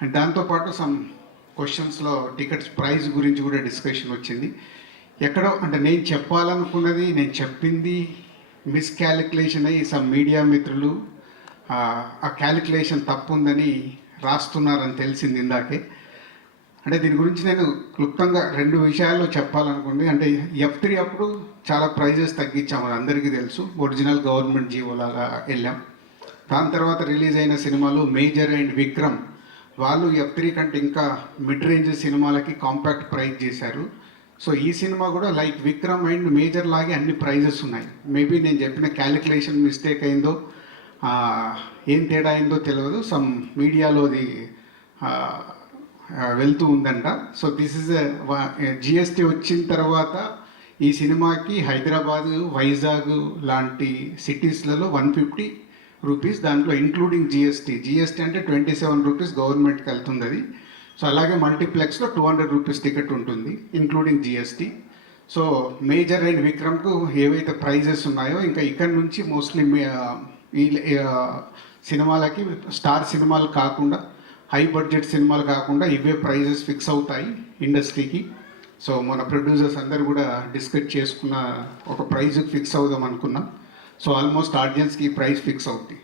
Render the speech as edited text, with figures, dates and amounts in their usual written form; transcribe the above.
And దాంతోపాటు some క్వశ్చన్స్లో tickets price గురించి కూడా డిస్కషన్ వచ్చింది. ఎక్కడో అంటే నేను చెప్పాలనుకున్నది నేను చెప్పింది మిస్క్యాలిక్యులేషన్ అయ్యి సమ్ మీడియా మిత్రులు ఆ క్యాలిక్యులేషన్ తప్పు ఉందని రాస్తున్నారని తెలిసింది ఇందాకే. అంటే దీని గురించి నేను క్లుప్తంగా రెండు విషయాలు చెప్పాలనుకుంది. అంటే F3 అప్పుడు చాలా ప్రైజెస్ తగ్గించాము, అది అందరికీ తెలుసు. ఒరిజినల్ గవర్నమెంట్ జీవోలాగా వెళ్ళాం. దాని తర్వాత రిలీజ్ అయిన సినిమాలు మేజర్ అండ్ విక్రమ్, వాళ్ళు F3 కంటే ఇంకా మిడ్ రేంజ్ సినిమాలకి కాంపాక్ట్ ప్రైజ్ చేశారు. సో ఈ సినిమా కూడా లైక్ విక్రమ్ అండ్ మేజర్ లాగే అన్ని ప్రైజెస్ ఉన్నాయి. మేబీ నేను చెప్పిన క్యాలిక్యులేషన్ మిస్టేక్ అయిందో ఏం తేడా అయిందో తెలియదు. సమ్ మీడియాలోది వెళ్తూ ఉందంట. సో దిస్ ఇస్ జిఎస్టీ వచ్చిన తర్వాత ఈ సినిమాకి హైదరాబాద్, వైజాగ్ లాంటి సిటీస్లలో 150 రూపీస్, దాంట్లో ఇంక్లూడింగ్ జిఎస్టీ అంటే 27 రూపీస్ గవర్నమెంట్కి వెళ్తుంది అది. సో అలాగే మల్టీప్లెక్స్లో 200 రూపీస్ టికెట్ ఉంటుంది including GST. So major and విక్రమ్కు ఏవైతే ప్రైజెస్ ఉన్నాయో ఇంకా ఇక్కడ నుంచి మోస్ట్లీ ఈ సినిమాలకి స్టార్ సినిమాలు కాకుండా, హై బడ్జెట్ సినిమాలు కాకుండా ఇవే ప్రైజెస్ ఫిక్స్ అవుతాయి ఇండస్ట్రీకి. సో మన ప్రొడ్యూసర్స్ అందరు కూడా డిస్కస్ చేసుకున్న ఒక ప్రైజ్ ఫిక్స్ అవుదాం అనుకున్నాం. సో ఆల్మోస్ట్ ఆడియన్స్కి ఈ ప్రైస్ ఫిక్స్ అవుతుంది.